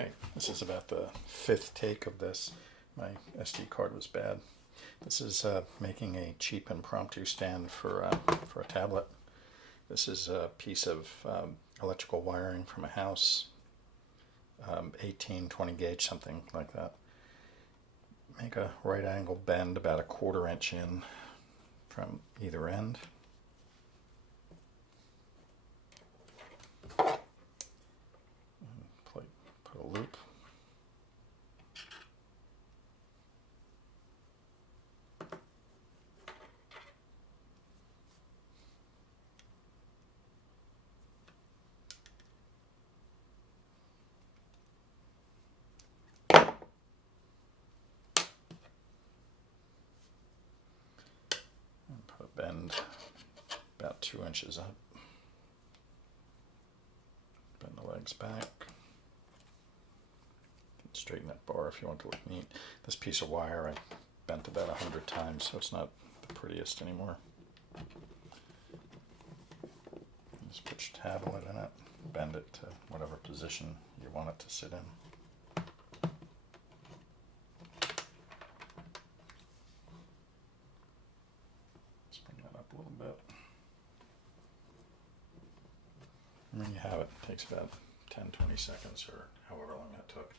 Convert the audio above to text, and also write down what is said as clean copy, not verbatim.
Alright, this is about the 5th take of this. My SD card was bad. This is making a cheap impromptu stand for a tablet. This is a piece of electrical wiring from a house, 18, 20 gauge, something like that. Make a right angle bend about 1/4 inch in from either end. Put a loop. And put a bend about 2 inches up. Bend the legs back. Straighten that bar if you want to look neat. This piece of wire I bent about 100 times, so it's not the prettiest anymore. Just put your tablet in it, bend it to whatever position you want it to sit in. Just bring that up a little bit. And then you have it. It takes about 10-20 seconds or however long that took.